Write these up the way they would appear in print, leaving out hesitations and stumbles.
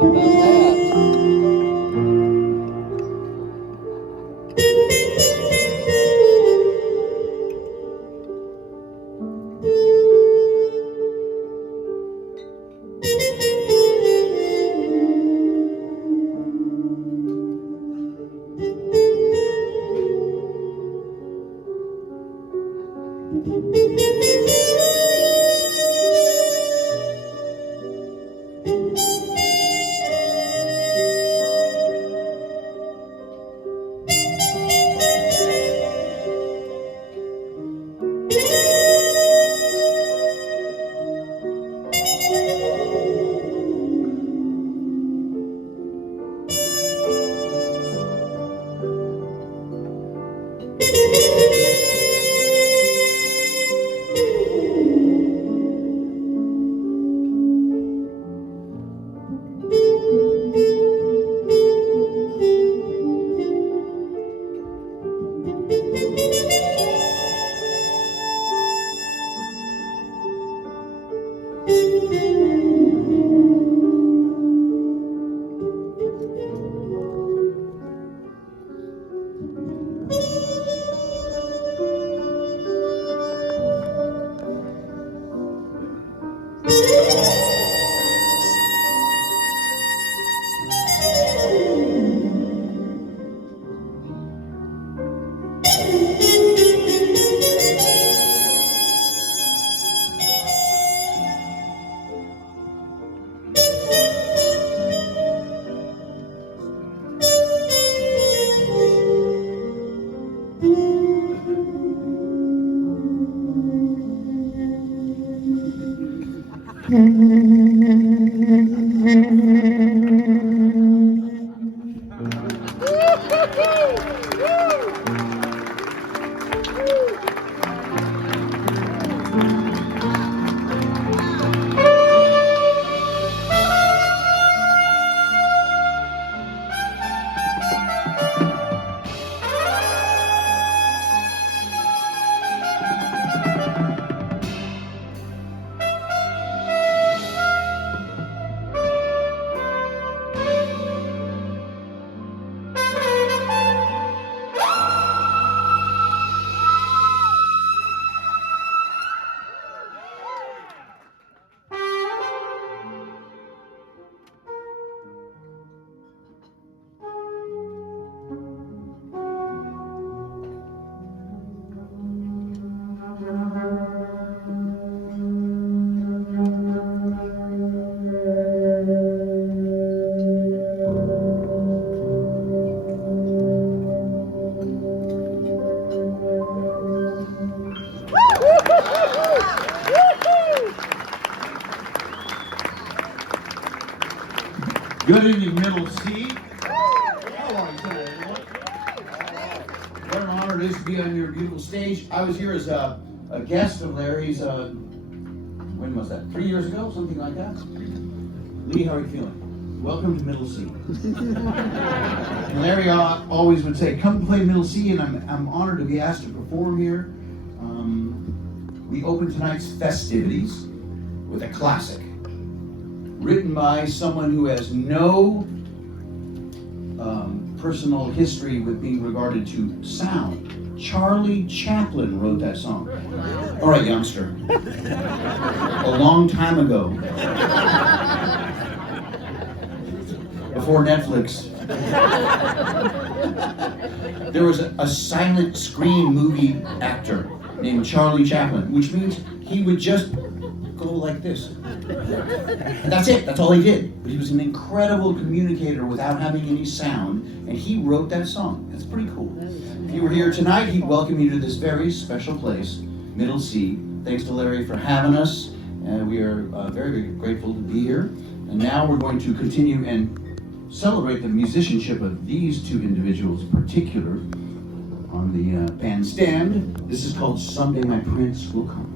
How about that? Good evening, Middle C. How are you tonight, everyone? What an honor it is to be on your beautiful stage. I was here as a guest of Larry's, when was that? 3 years ago, something like that? Lee, how are you feeling? Welcome to Middle C. And Larry always would say, come play Middle C, and I'm honored to be asked to perform here. We open tonight's festivities with a classic, written by someone who has no personal history with being regarded to sound. Charlie Chaplin wrote that song. All right, youngster. A long time ago, before Netflix, there was a silent screen movie actor named Charlie Chaplin, which means he would just go like this. And that's it, that's all he did. But he was an incredible communicator without having any sound, and he wrote that song. That's pretty cool. If you were here tonight, he'd welcome you to this very special place, Middle C. Thanks to Larry for having us, and we are very, very grateful to be here. And now we're going to continue and celebrate the musicianship of these two individuals in particular on the bandstand. This is called Someday My Prince Will Come.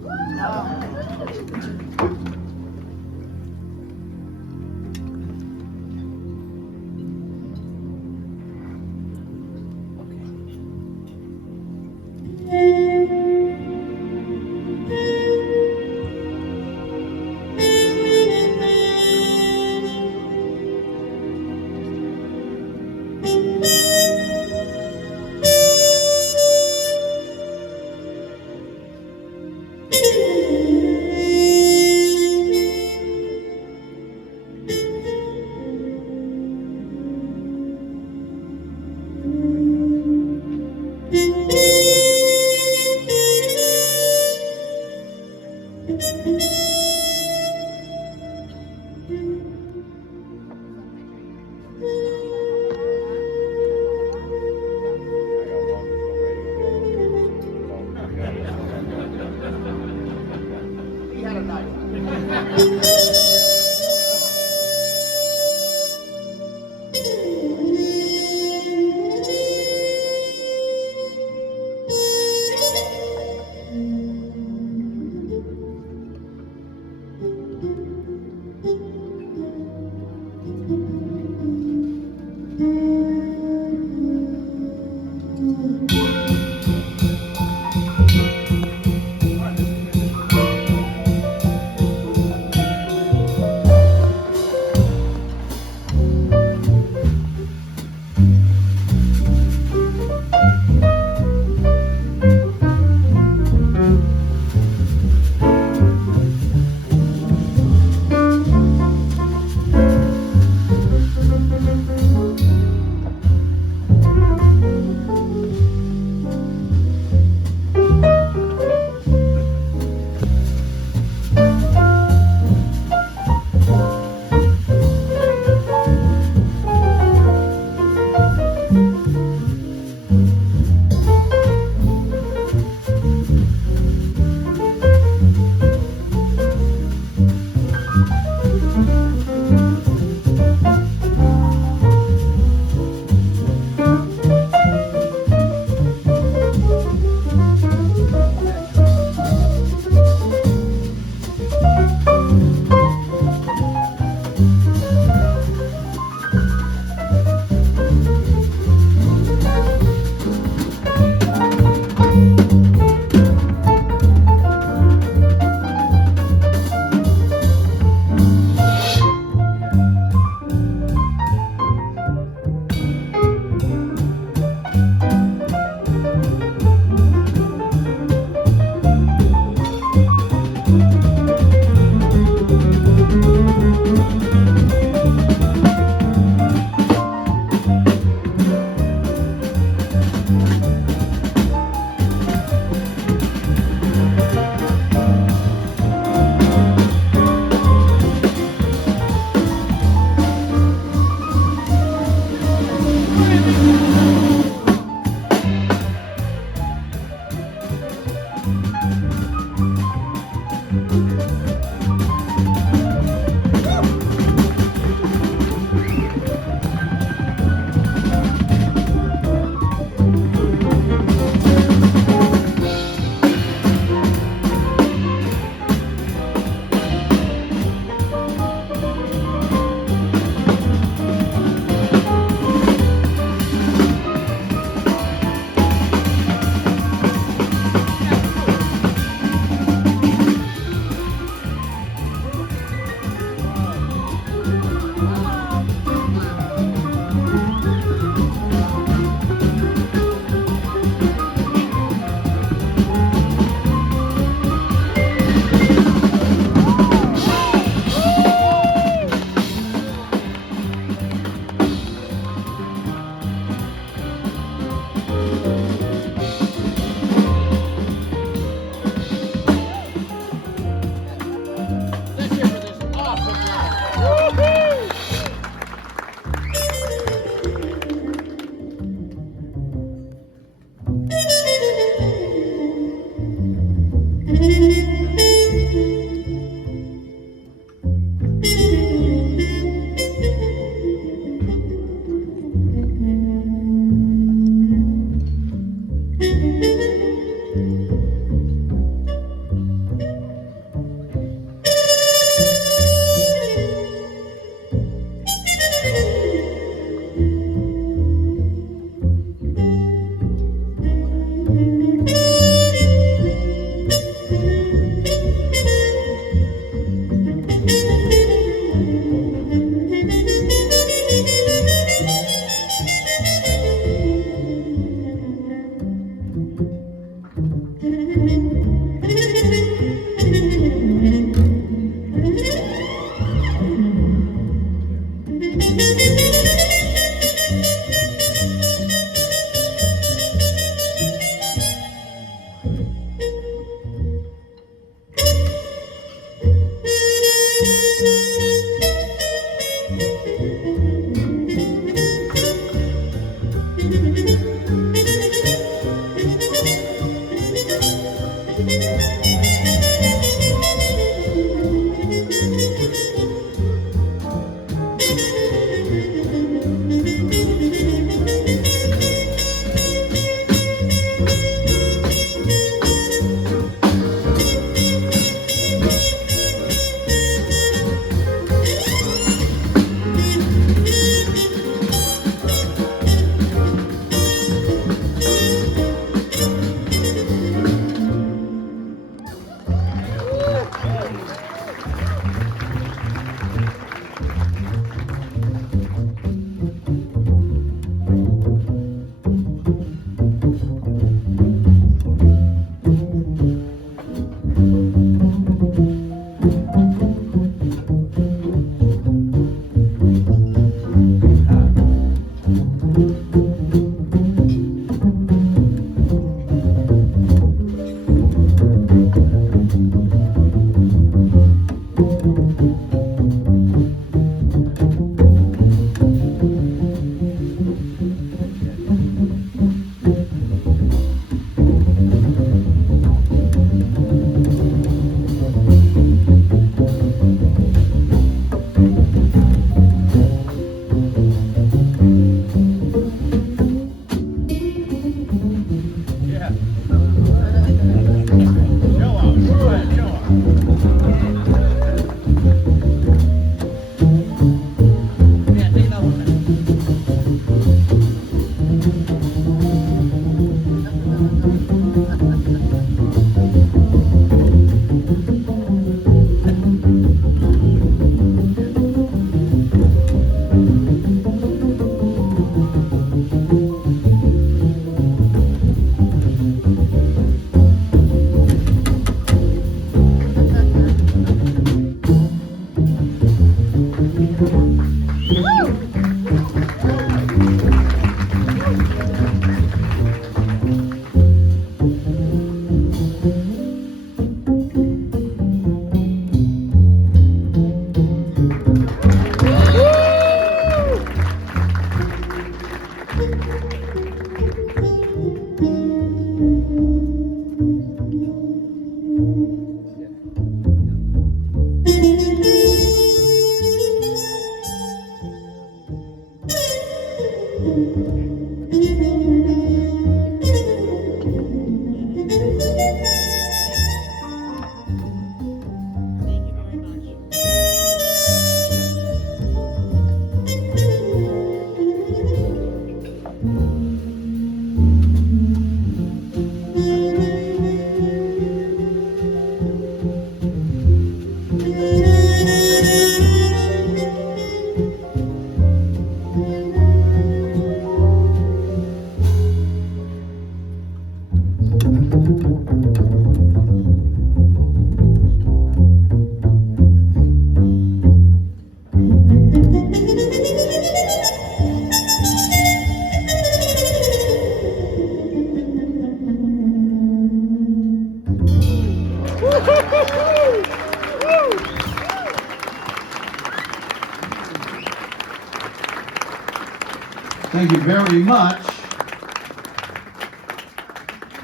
Thank you very much.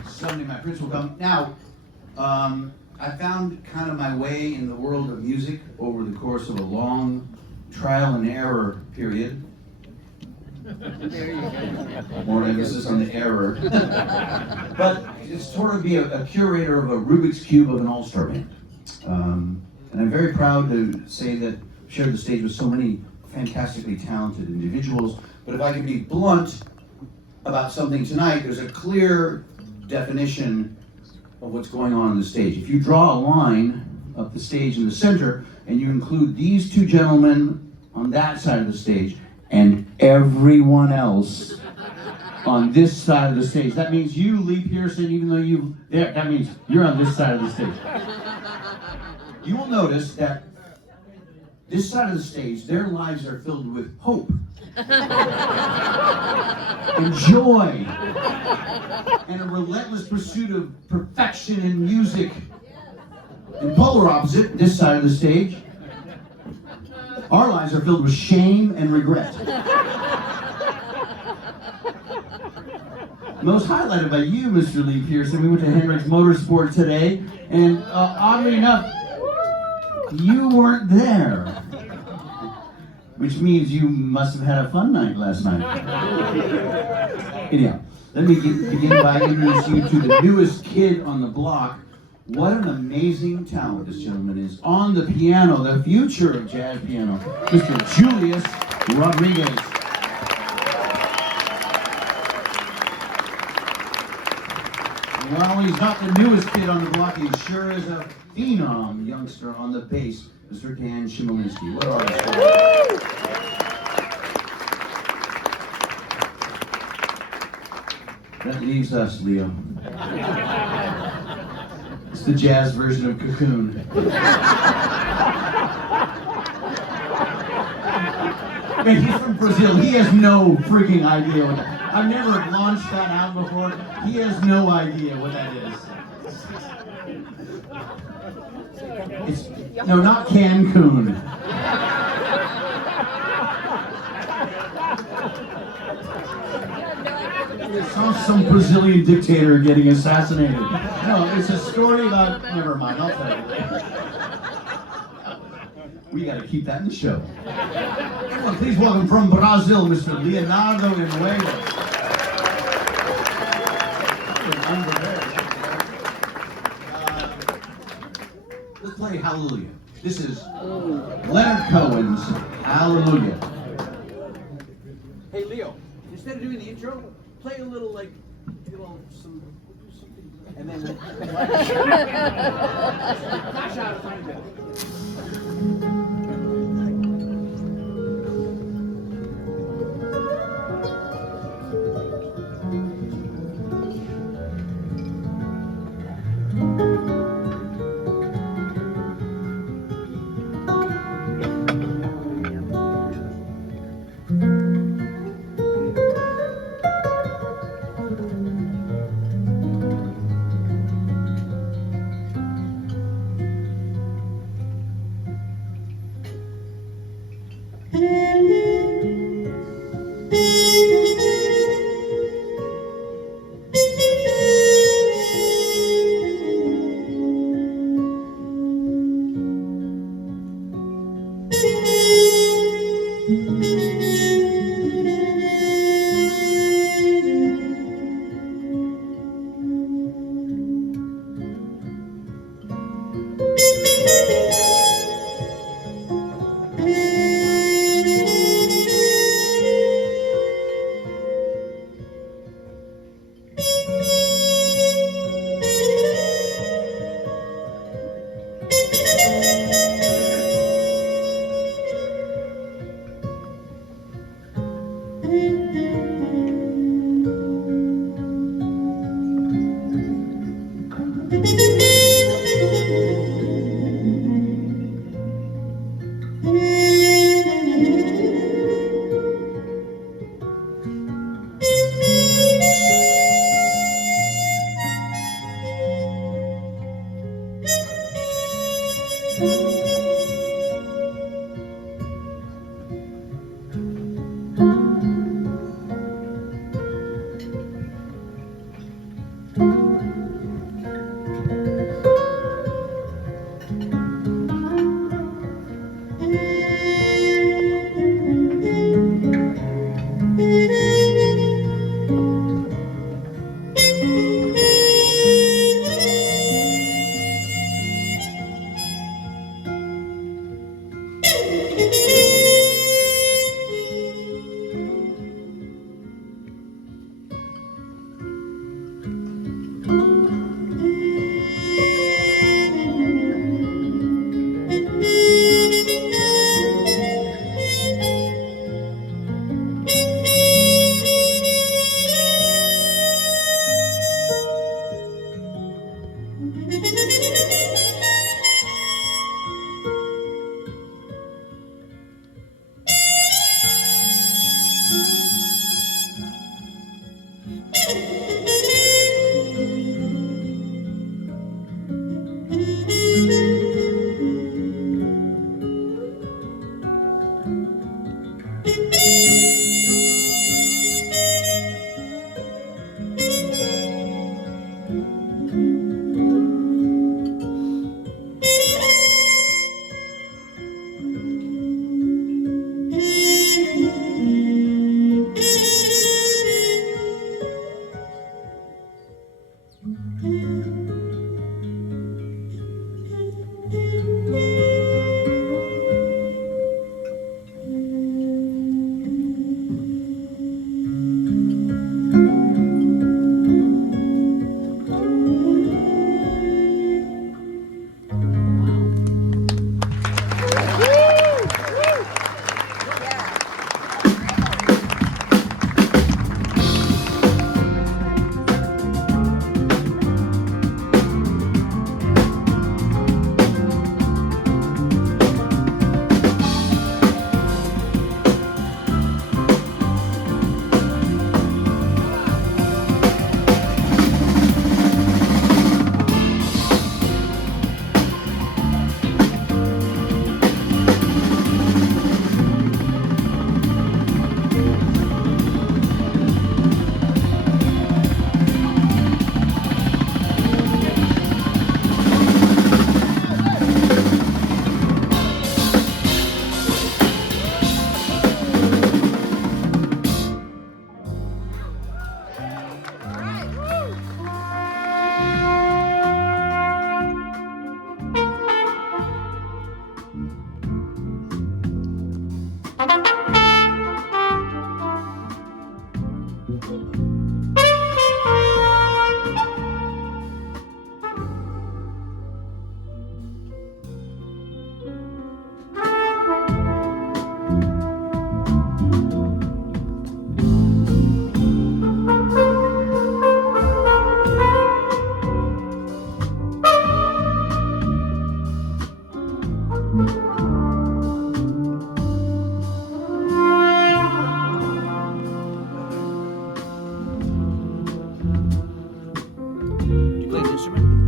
Someday my prince will come. Now, I found kind of my way in the world of music over the course of a long trial and error period. More emphasis on the error. But it's sort of be a curator of a Rubik's Cube of an all-star band. And I'm very proud to say that I've shared the stage with so many fantastically talented individuals. But if I can be blunt about something tonight, there's a clear definition of what's going on the stage. If you draw a line up the stage in the center, and you include these two gentlemen on that side of the stage, and everyone else on this side of the stage, that means you, Lee Pearson, even though that means you're on this side of the stage. You will notice that this side of the stage, their lives are filled with hope and joy and a relentless pursuit of perfection in music. And polar opposite, this side of the stage, our lives are filled with shame and regret. Most highlighted by you, Mr. Lee Pearson. We went to Hendricks Motorsport today, and oddly enough, you weren't there. Which means you must have had a fun night last night. Anyhow, let me begin by introducing you to the newest kid on the block. What an amazing talent this gentleman is. On the piano, the future of jazz piano, Mr. Julius Rodriguez. And while he's not the newest kid on the block, he sure is a phenom youngster on the bass, Mr. Dan Shimolinski. What artist? That leaves us, Leo. It's the jazz version of Cocoon. And he's from Brazil. He has no freaking idea what that is. I've never launched that out before. He has no idea what that is. No, not Cancun. It's some Brazilian dictator getting assassinated. No, it's a story about. Never mind, I'll tell you. We got to keep that in the show. Well, please welcome from Brazil, Mr. Leonardo Enueda. Let's play Hallelujah. This is Leonard Cohen's Hallelujah. Hey Leo, instead of doing the intro, play a little something, and then flash out a tiny bit.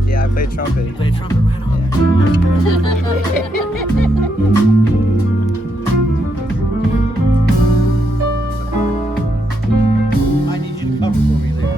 Yeah, I play trumpet. You play trumpet, right on. I need you to cover for me there.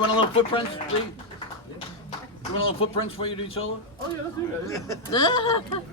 you want a little footprints, Lee? You want a little footprints before you do solo? Oh yeah, let's do that.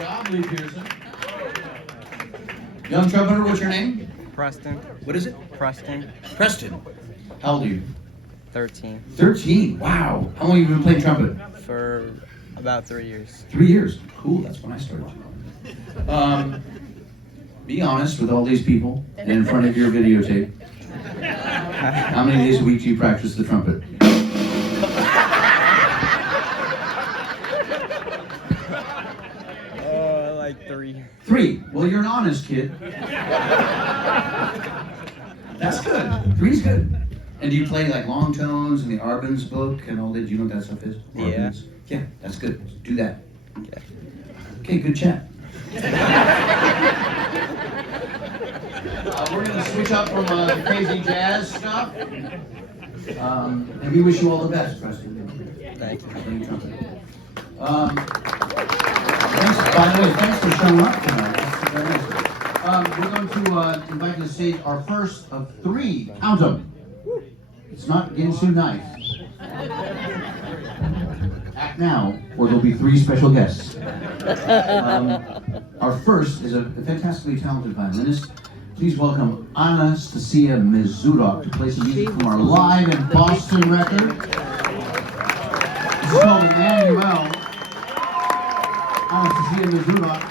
job, Lee Pearson. Young trumpeter, what's your name? Preston. What is it? Preston. Preston. How old are you? 13. 13. Wow. How long have you been playing trumpet? For about 3 years. 3 years. Cool. That's when I started. Be honest with all these people and in front of your videotape. How many days a week do you practice the trumpet? Like 3. 3. Well, you're an honest kid. That's good. 3's good. And do you play like long tones and the Arbenz book and all that? Do you know what that stuff is? Yeah. Arbenz? Yeah, that's good. Do that. Okay. Okay, good chat. We're going to switch up from crazy jazz stuff. And we wish you all the best, Preston. Thank you. Playing trumpet. Thanks, by the way, thanks for showing up tonight. That's very nice. We're going to invite to the stage our first of 3. Count them. It's not getting too nice. Act now, or there'll be 3 special guests. Our first is a fantastically talented violinist. Please welcome Anastasia Mizurok to play some music from our live in Boston record. This is called Emmanuel. Anastasia Mizurok.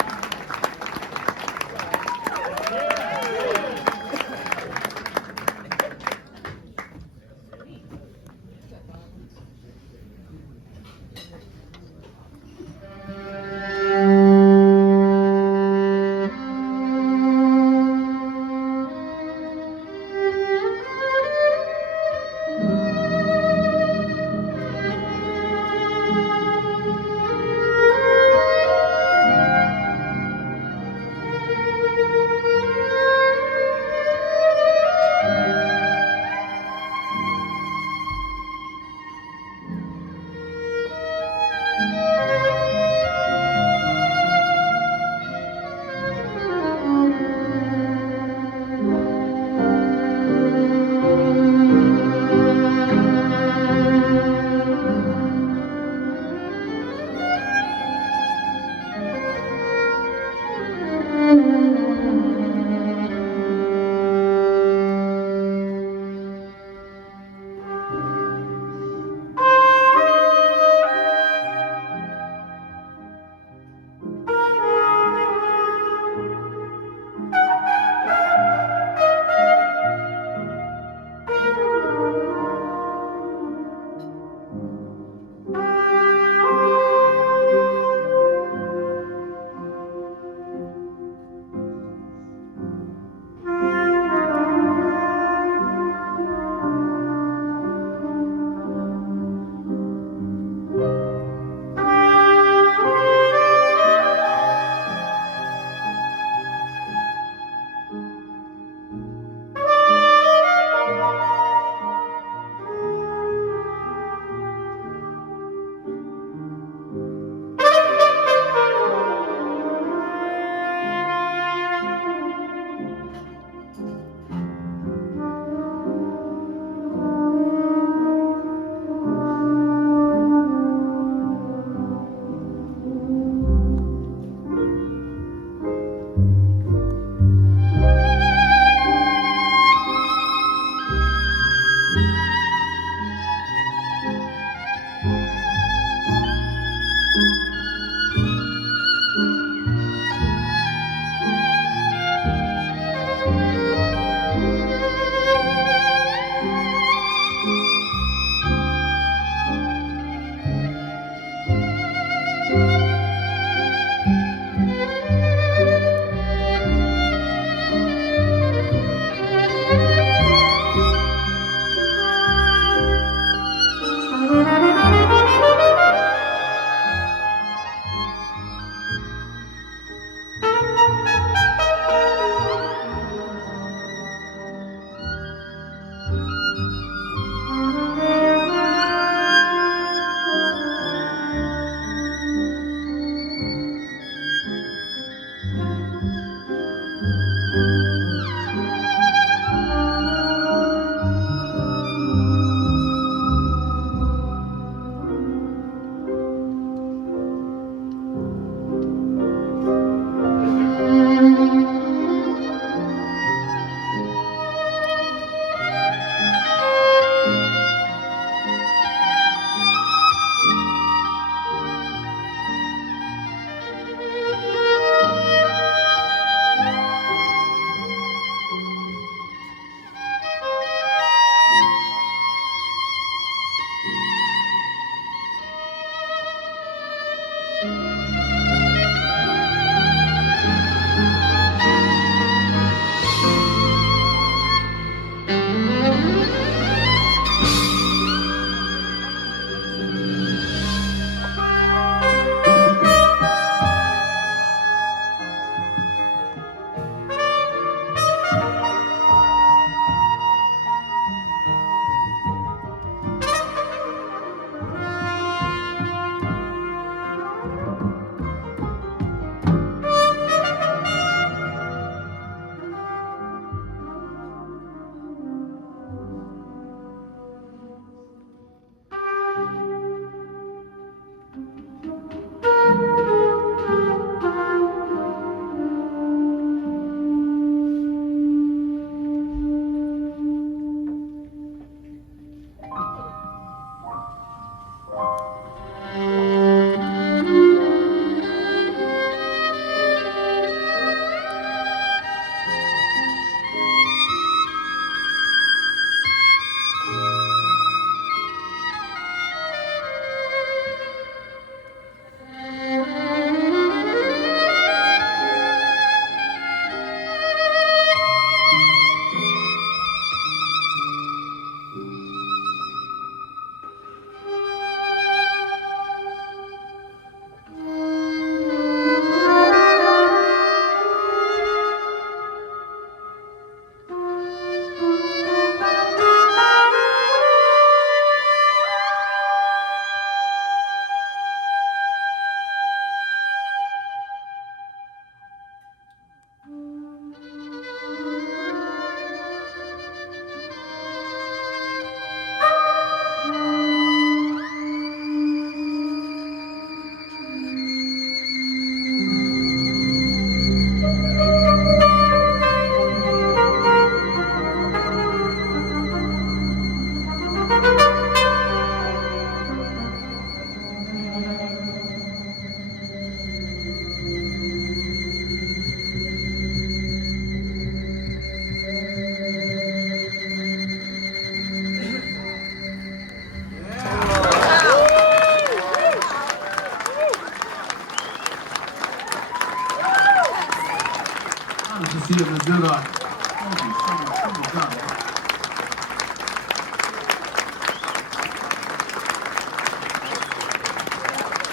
Botti of Madura. Thank you so much. Oh my God.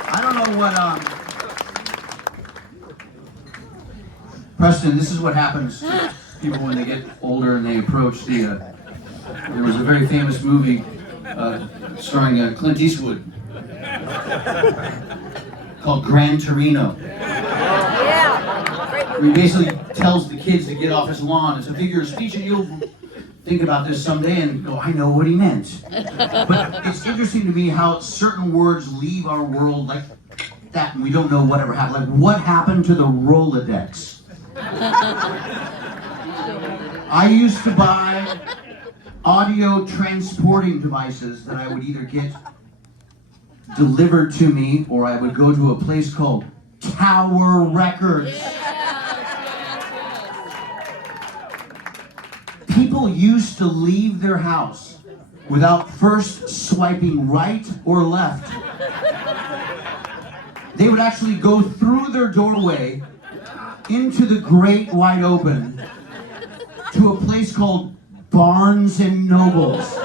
I don't know what, Preston, this is what happens to people when they get older and they approach the, there was a very famous movie starring Clint Eastwood called Gran Torino. He basically tells the kids to get off his lawn. It's a figure of speech, and you'll think about this someday and go, I know what he meant. But it's interesting to me how certain words leave our world like that, and we don't know whatever happened. Like, what happened to the Rolodex? I used to buy audio transporting devices that I would either get delivered to me or I would go to a place called Tower Records. People used to leave their house without first swiping right or left. They would actually go through their doorway into the great wide open to a place called Barnes and Nobles.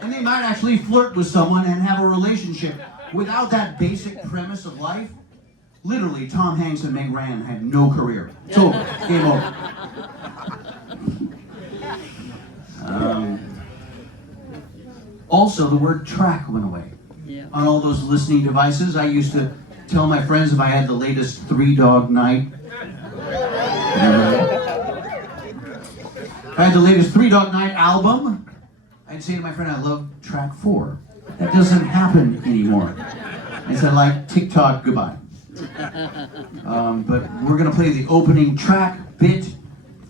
And they might actually flirt with someone and have a relationship. Without that basic premise of life, literally Tom Hanks and Meg Ryan had no career. It's over. Game over. Also, the word track went away. Yeah. On all those listening devices, I used to tell my friends if I had the latest Three Dog Night. If I had the latest Three Dog Night album, I'd say to my friend, I love track 4. That doesn't happen anymore. I said, like TikTok, goodbye. But we're gonna play the opening track bit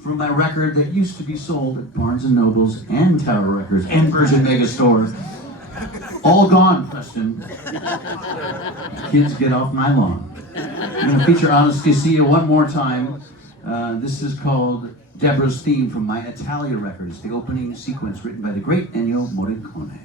from my record that used to be sold at Barnes and Nobles and Tower Records and Virgin Megastore. All gone, Preston. Kids, get off my lawn. I'm gonna feature Anastasia one more time. This is called Deborah's Theme from my Italia records, the opening sequence written by the great Ennio Morricone.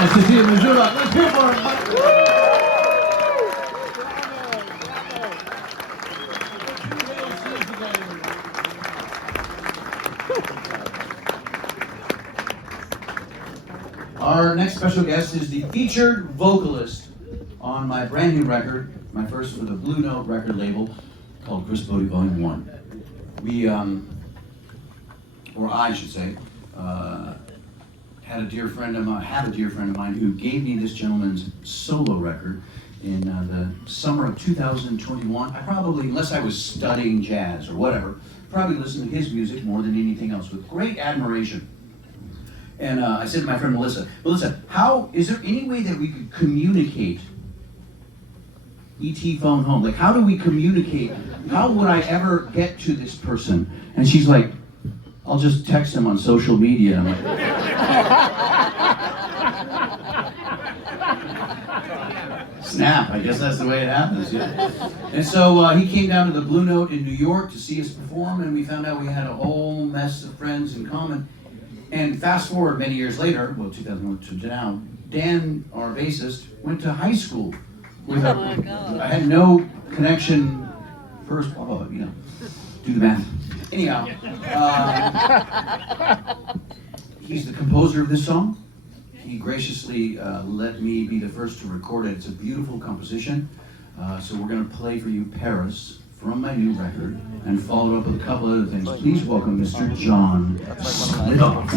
Nice to see you, Missoula. Let's hear for him. Our next special guest is the featured vocalist on my brand new record, my first for the Blue Note record label, called Chris Botti Volume 1. We, or I should say, have a dear friend of mine who gave me this gentleman's solo record in the summer of 2021. I probably, unless I was studying jazz or whatever, probably listened to his music more than anything else with great admiration. And I said to my friend Melissa, is there any way that we could communicate? E.T. phone home. Like, how do we communicate? How would I ever get to this person? And she's like, I'll just text him on social media. I'm like, snap, I guess that's the way it happens, yeah. And so he came down to the Blue Note in New York to see us perform, and we found out we had a whole mess of friends in common. And fast forward many years later, well, 2001 to now, Dan, our bassist, went to high school with Oh my God. I had no connection first, blah, blah, blah, you know, do the math. Anyhow, he's the composer of this song. He graciously let me be the first to record it. It's a beautiful composition. So we're going to play for you Paris from my new record and follow up with a couple other things. Please welcome Mr. John Slidoff.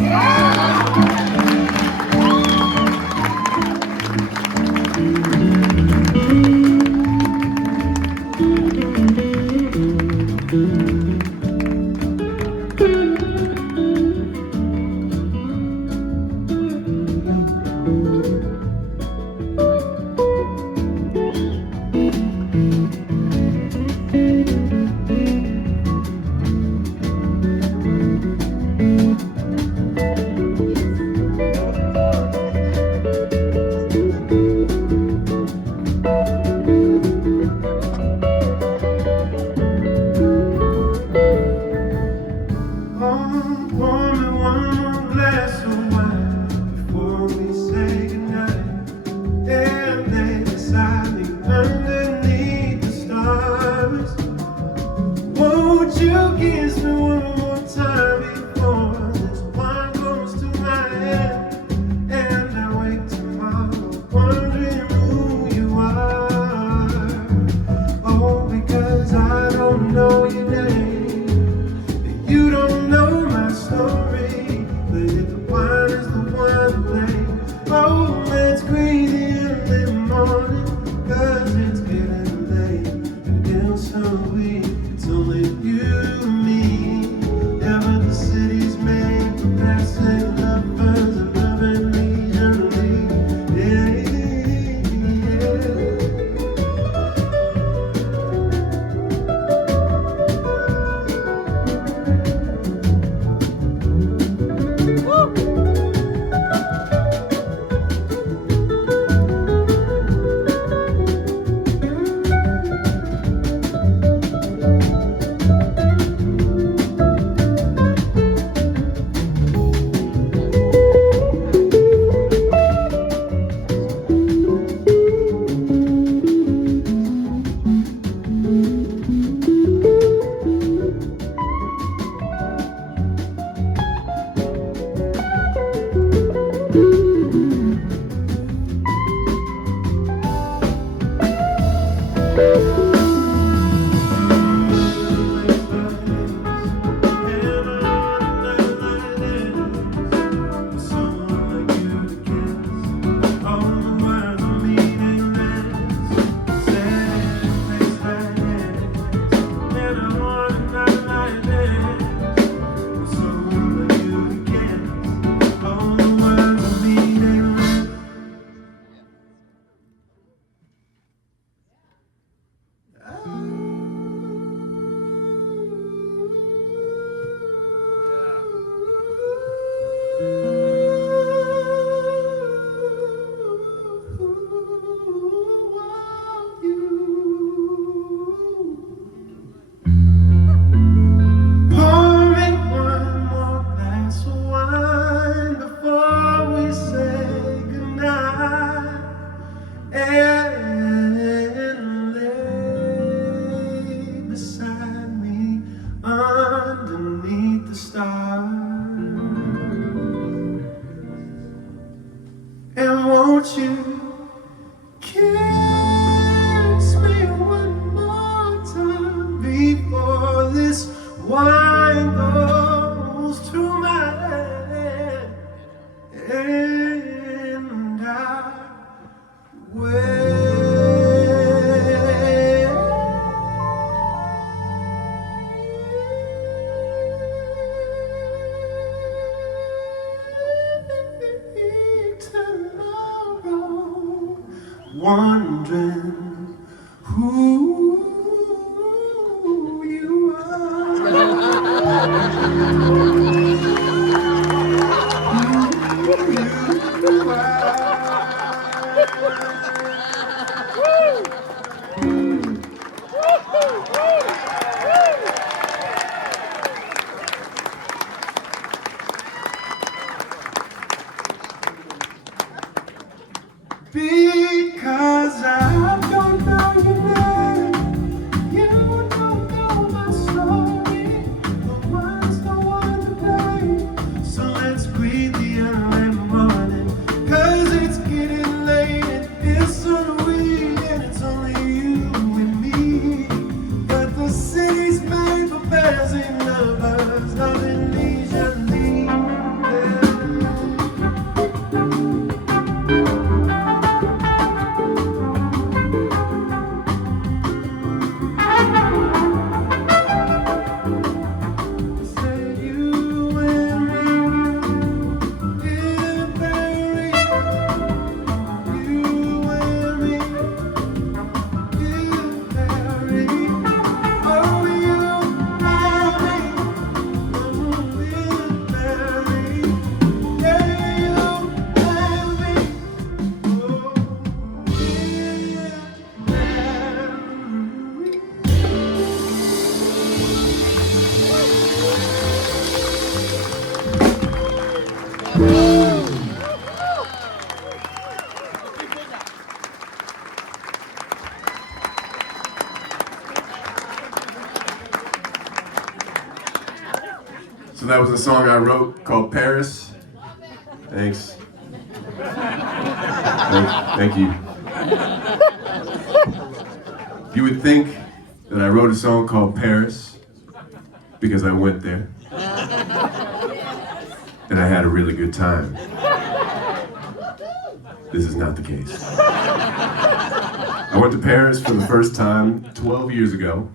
And won't you kiss me one more time before this wine goes to my head? And I will tomorrow, wondering who you are. Because I don't know your name, you don't know my story. The ones don't want to play, so let's greet the early morning. 'Cause it's getting late and it's sweet, and it's only you and me. But the city's made for passing lovers, loving leisurely. So that was a song I wrote called Paris. Thanks. Thank you. You would think that I wrote a song called Paris because I went there. And I had a really good time. This is not the case. I went to Paris for the first time 12 years ago.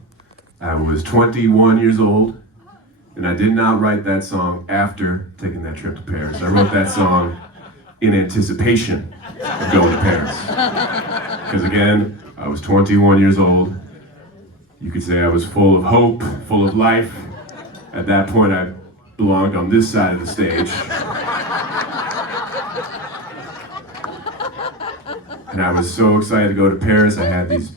I was 21 years old. And I did not write that song after taking that trip to Paris. I wrote that song in anticipation of going to Paris. Because again, I was 21 years old. You could say I was full of hope, full of life. At that point, I belonged on this side of the stage. And I was so excited to go to Paris. I had these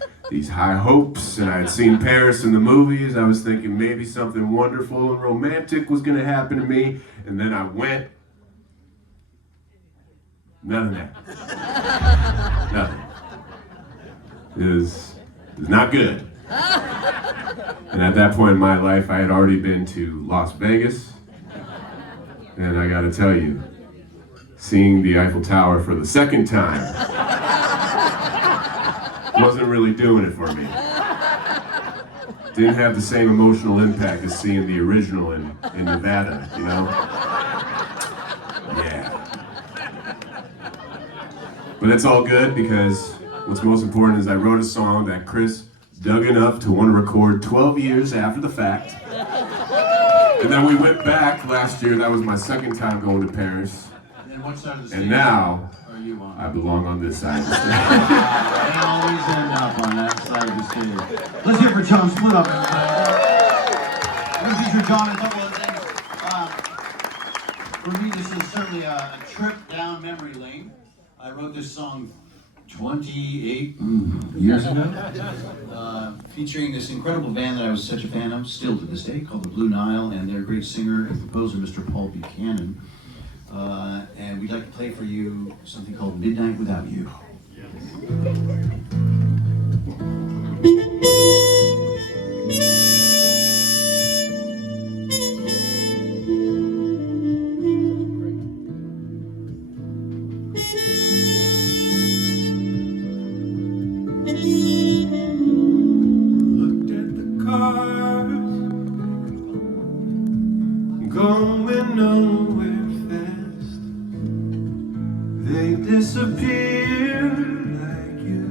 high hopes, and I had seen Paris in the movies. I was thinking maybe something wonderful and romantic was gonna happen to me, and then I went. None of that. Nothing. It was not good. And at that point in my life, I had already been to Las Vegas, and I gotta tell you, seeing the Eiffel Tower for the second time wasn't really doing it for me. Didn't have the same emotional impact as seeing the original in Nevada, you know? Yeah. But it's all good because what's most important is I wrote a song that Chris dug enough to want to record 12 years after the fact. And then we went back last year. That was my second time going to Paris. And what side of the stage And now are you on? I belong on this side of the stage. I always end up on that side of the stage. Let's hear it for John. Split up. We're going to feature John in a couple of things. For me, this is certainly a trip down memory lane. I wrote this song 28 years ago, featuring this incredible band that I was such a fan of, still to this day, called the Blue Nile, and their great singer and composer, Mr. Paul Buchanan. And we'd like to play for you something called Midnight Without You. they disappear like you.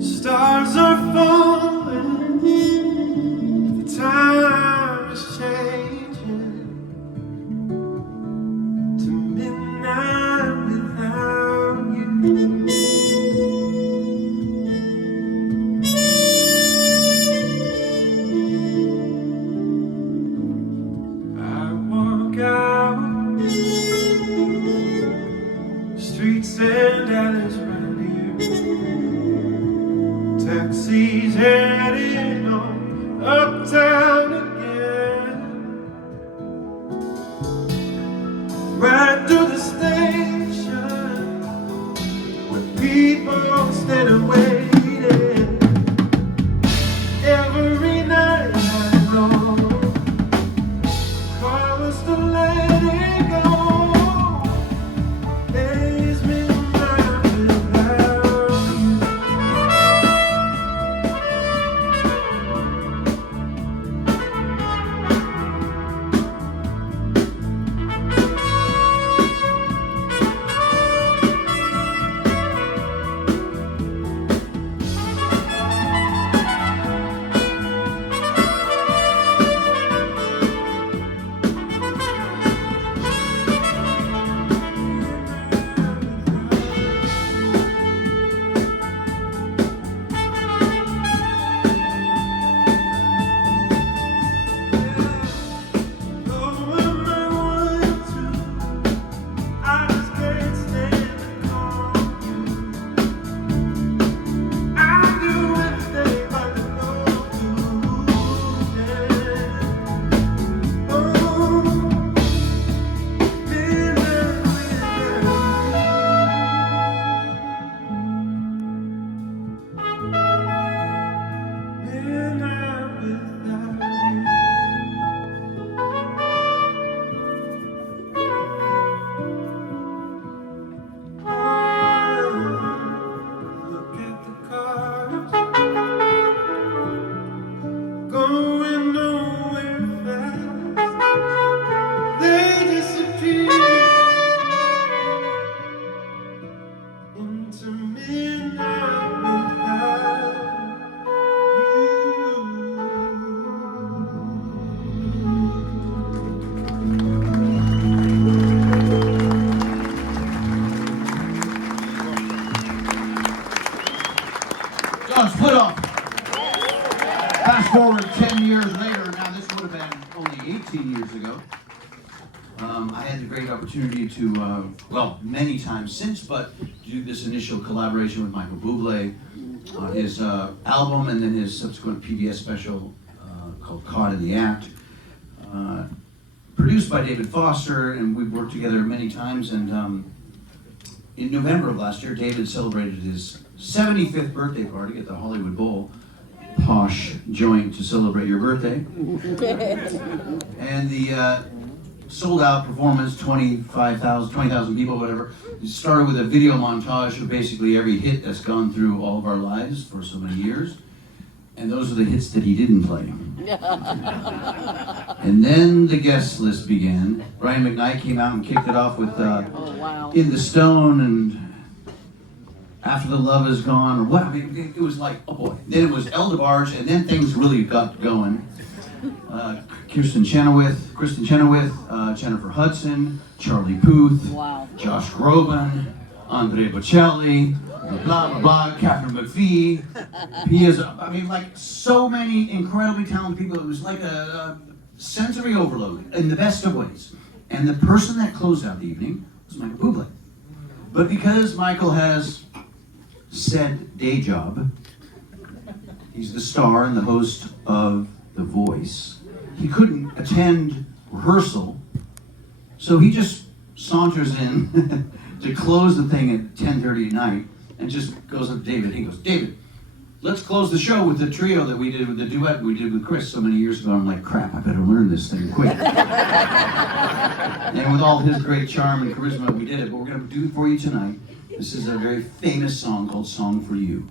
Stars are falling, the time is changing to midnight without you. I walk out streets and alleys right here, taxis heading on uptown again, right to the station where people stand and waiting. Every night I know cause to let it go. Days midnight without you. Look at the cars going nowhere fast. They disappear into midnight without John split off. Fast forward 10 years later, now this would have been only 18 years ago. I had the great opportunity to, well, many times since, but do this initial collaboration with Michael Bublé on his album and then his subsequent PBS special called Caught in the Act. Produced by David Foster, and we've worked together many times. And in November of last year, David celebrated his 75th birthday party at the Hollywood Bowl, posh joint to celebrate your birthday. And the sold out performance, 20,000 people, whatever. It started with a video montage of basically every hit that's gone through all of our lives for so many years. And those are the hits that he didn't play. And then the guest list began. Brian McKnight came out and kicked it off with In the Stone and After the Love Is Gone, or what? I mean, it was like, oh boy. Then it was El DeBarge, and then things really got going. Kristen Chenoweth, Jennifer Hudson, Charlie Puth, Josh Groban, Andre Bocelli, blah, blah, blah, Catherine McPhee. He is, I mean, like so many incredibly talented people. It was like a sensory overload in the best of ways. And the person that closed out the evening was Michael Bublé. But because Michael has said day job, he's the star and the host of The Voice, he couldn't attend rehearsal, so he just saunters in to close the thing at 10:30 at night and just goes up to David. He goes, David, let's close the show with the trio that we did with the duet we did with Chris so many years ago. I'm like, crap, I better learn this thing quick. And with all his great charm and charisma, we did it, but we're going to do it for you tonight. This is a very famous song called Song for You.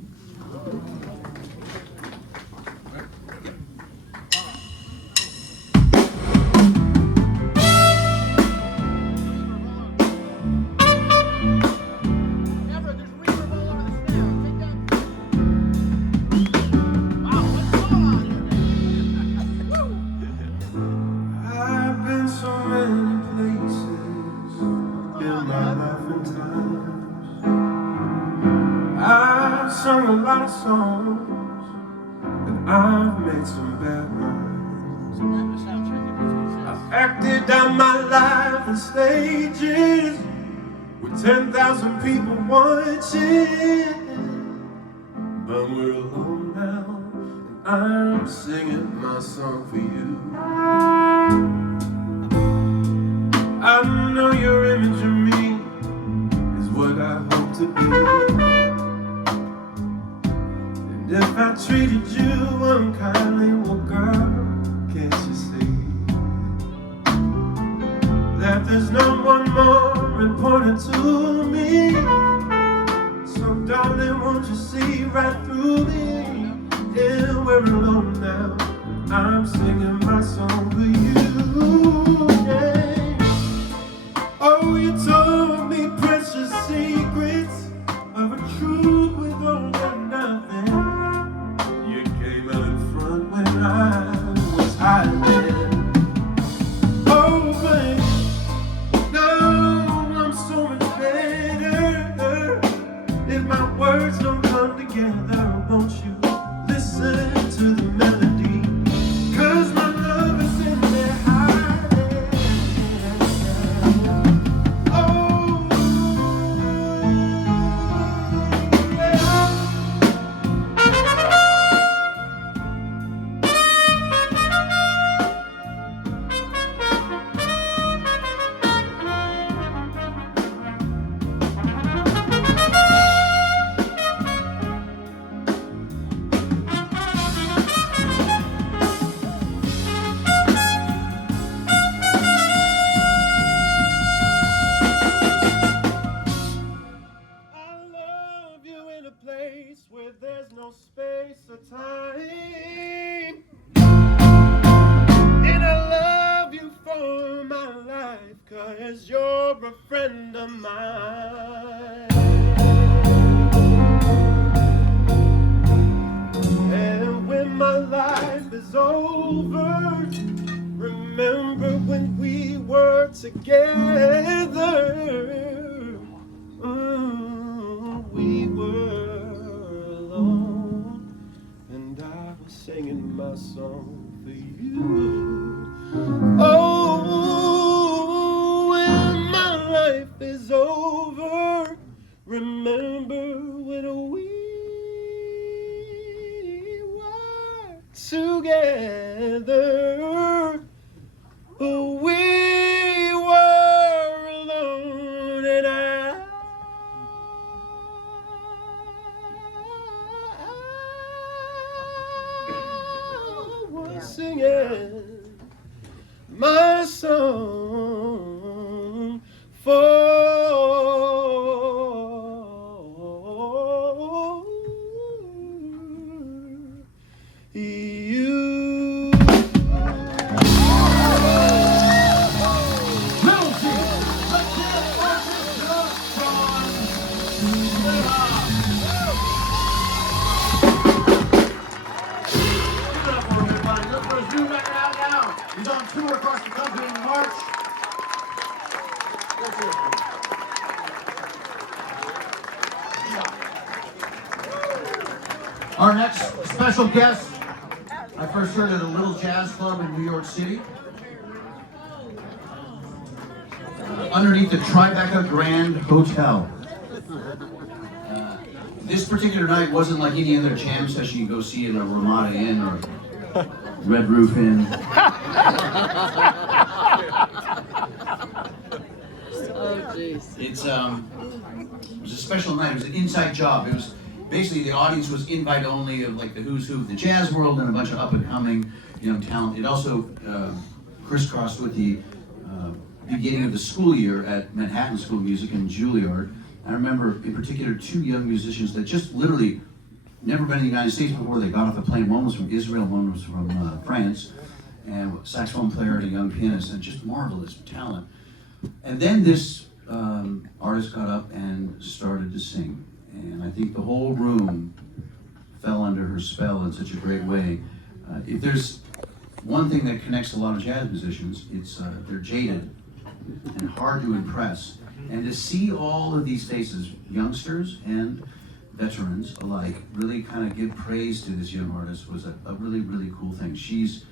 sung a lot of songs, and I've made some bad ones. I've acted out my life in stages with 10,000 people watching. But we're alone now, and I'm singing my song for you. I know your image of me is what I hope to be. And if I treated you unkindly, well girl, can't you see that there's no one more important to me? So darling, won't you see right through me? Yeah, we're alone now, I'm singing my song for you. Yeah. Oh, you told me precious secrets of a truth with all or nothing. You came out in front when I was hiding. Oh, babe, now I'm so much better. If my words don't come together, won't you listen to the melody? 'Cause my love is in there hiding. Oh, yeah. I love you in a place where there's no space or time. And I love you for my life, 'cause you're a friend of mine. And when my life is over, remember when we were together. We were alone, and I was singing my song for you. Oh, when my life is over, remember when we were together. We were alone, and I was singing my song for you. He's on tour across the country in March. Our next special guest, I first heard at a little jazz club in New York City. Underneath the Tribeca Grand Hotel. This particular night wasn't like any other jam session you go see in a Ramada Inn or Red Roof Inn. It was a special night. It was an inside job. It was basically the audience was invite only of like the who's who of the jazz world and a bunch of up and coming young talent. It also crisscrossed with the beginning of the school year at Manhattan School of Music in Juilliard. I remember in particular 2 young musicians that just literally never been in the United States before. They got off the plane. One was from Israel, one was from France, and saxophone player and a young pianist, and just marvelous talent. And then this artist got up and started to sing, and I think the whole room fell under her spell in such a great way. If there's one thing that connects a lot of jazz musicians, it's they're jaded and hard to impress. And to see all of these faces, youngsters and veterans alike really kind of give praise to this young artist was a really, really cool thing. She's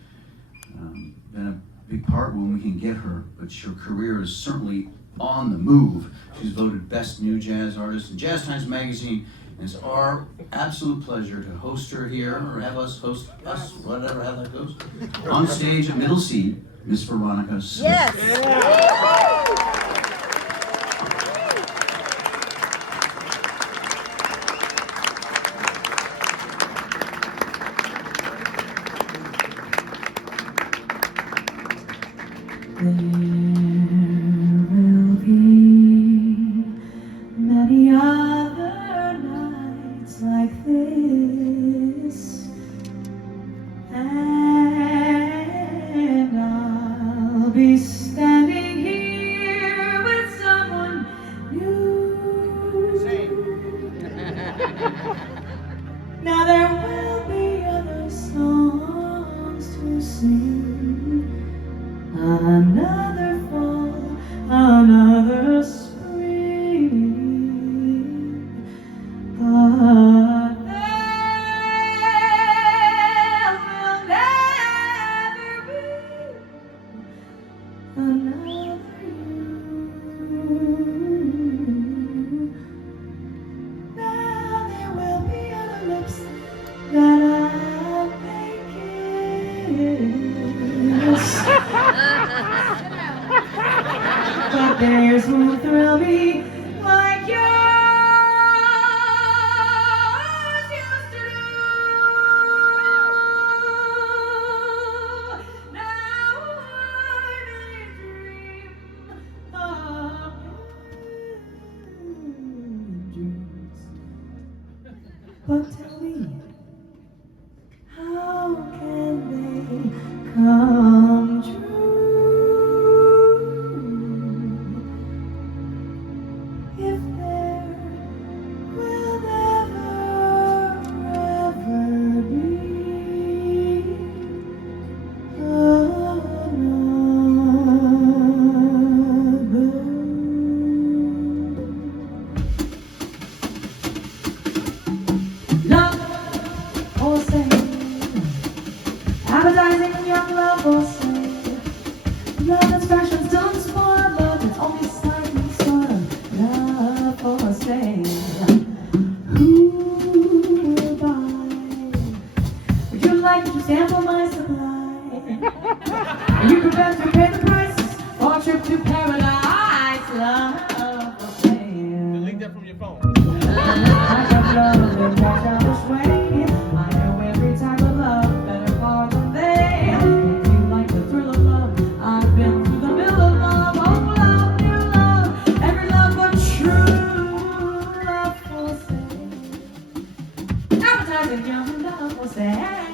been a big part when we can get her, but her career is certainly on the move. She's voted Best New Jazz Artist in Jazz Times Magazine, and it's our absolute pleasure to host her here, or have us host us, whatever, how that goes, on stage at Middle C, Miss Veronica Smith. Yes. There will be many other nights like this, and I'll be standing here with someone new. Now there will be other songs to sing. Another fall, another spring, but there will never be another you. Now there will be other lips that I'll make kiss. But theirs won't thrill me like yours used to do. Now I may dream of dreams. But tell me, how can they come true? If there will never, ever be another. Love for sale, advertising young love for sale. Love that's fashion's done spoiled, love that's only slightly soiled. Love for sale. Who will buy? Would you like to sample my supply? Are you prepared to pay the price for a trip to paradise? Love for sale. Delete that from your phone. I got love and cash out this way. I know every type of love better far than they. If you like the thrill of love, I've been through the middle of love. Oh, love, new love, every love but true love for sale. Advertising young love for sale.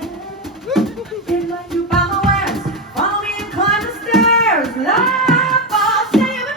If like you buy my wares, follow me and climb the stairs. Love for sale.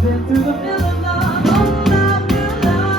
Been through the middle of love, oh love, new love.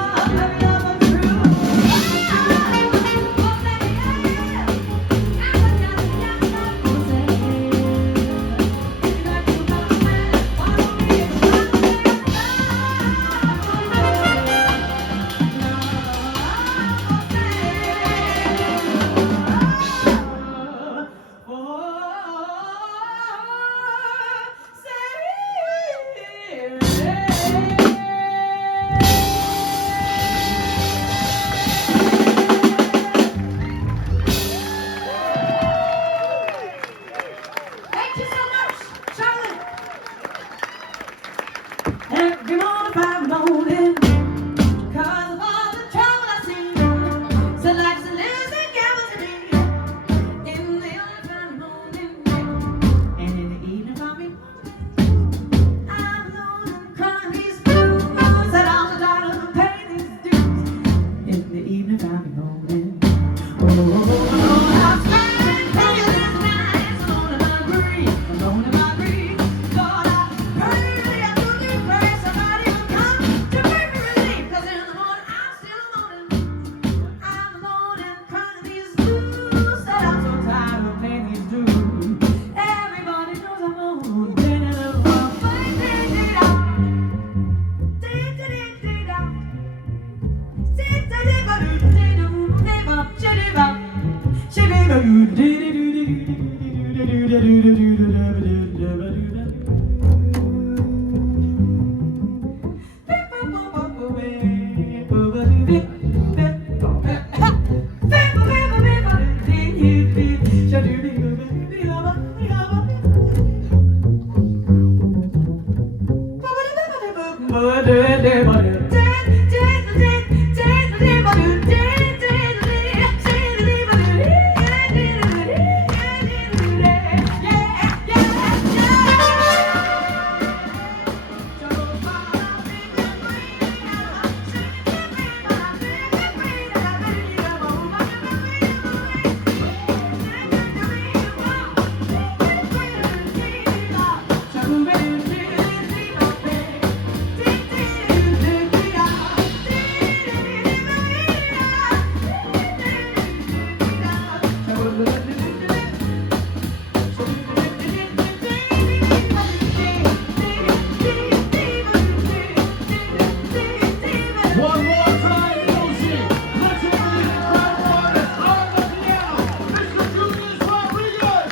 One more time, Lucy. Let's hear it, incredible artist on the piano, Mr. Julius Rodriguez.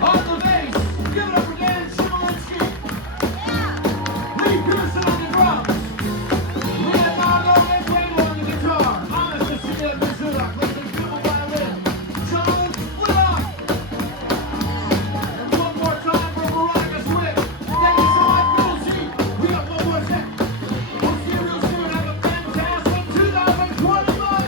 On the bass, give it up for Dan Chemerinsky. Lee Pearson on the drums. Leonardo Medvedo on the guitar. Honest Cecilia Mizuda, playing fiddle violin. John Woodlock. And one more time for Veronica Swift. Thank you so much, Lucy. We got one more set. We'll see you real soon. Have a fantastic 2021.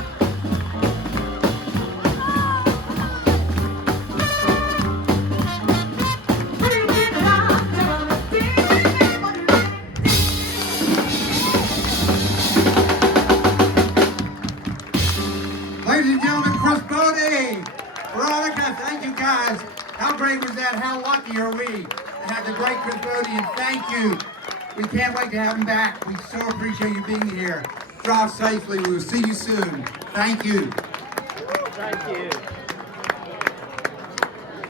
Ladies and gentlemen, Chris Botti, Veronica, thank you guys. How great was that? How lucky are we to have the great Chris Botti, and thank you. We can't wait to have him back. We so appreciate you being here. Drive safely. We will see you soon. Thank you. Thank you.